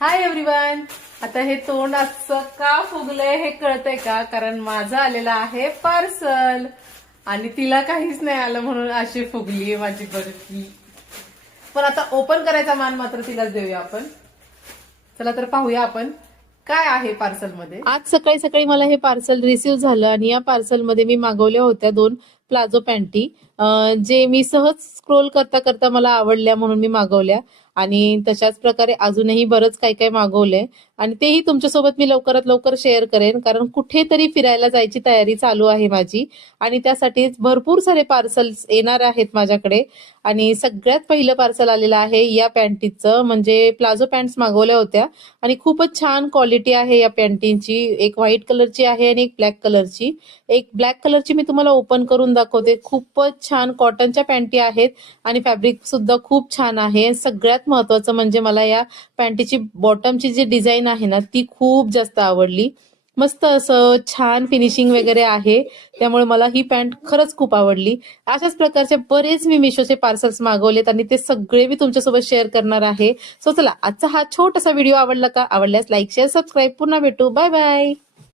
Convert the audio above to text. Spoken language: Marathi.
Hi everyone. आता हे तोंड असं का फुगलंय हे कळतंय का? कारण माझं आलेलं आहे पार्सल आणि तिला काहीच नाही आलं म्हणून अशी फुगली माझी बर्फी. पण आता ओपन करायचा मान मात्र तिलाच देऊया आपण. चला तर पाहूया आपण काय आहे पार्सल मध्ये. आज सकाळी सकाळी मला हे पार्सल रिसीव्ह झालं आणि या पार्सल मध्ये मी मागवल्या होत्या 2 प्लाझो पॅन्टी, जे मी सहज स्क्रोल करता करता मला आवडल्या म्हणून मी मागवल्या. आणि तशाच प्रकारे अजूनही बरंच काही काही मागवलंय आणि तेही तुमच्यासोबत मी लवकरात लवकर शेअर करेन, कारण कुठेतरी फिरायला जायची तयारी चालू आहे माझी आणि त्यासाठी भरपूर सारे पार्सल्स येणार आहेत माझ्याकडे. आणि सगळ्यात पहिलं पार्सल आलेलं आहे या पॅन्टीचं, म्हणजे प्लाझो पॅन्ट्स मागवल्या होत्या आणि खूपच छान क्वालिटी आहे या पॅन्टींची. एक व्हाईट कलरची आहे आणि एक ब्लॅक कलरची. एक ब्लॅक कलरची मी तुम्हाला ओपन करून दाखवते. खूपच छान कॉटनच्या पॅन्टी आहेत आणि फॅब्रिक सुद्धा खूप छान आहे. सगळ्यात महत्वाचं म्हणजे मला या पॅन्टीची बॉटमची जी डिझाईन आहे ना ती खूप जास्त आवडली. मस्त असं छान फिनिशिंग वगैरे आहे, त्यामुळे मला ही पॅन्ट खरंच खूप आवडली. अशाच प्रकारचे बरेच मी मिशोचे पार्सल्स मागवलेत आणि ते सगळे मी तुमच्यासोबत शेअर करणार आहे. सो चला, आजचा हा छोटासा व्हिडिओ आवडला का? आवडल्यास लाईक शेअर सबस्क्राईब. पुन्हा भेटू. Bye bye.